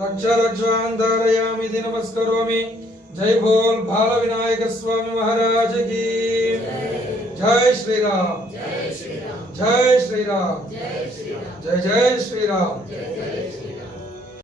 रक्ष रक्षान् धारयामि इति नमस्करोमि। जय बोल बाल विनायक स्वामी महाराज की जय श्री राम, जय श्री राम, जय श्री राम, जय जय श्री राम।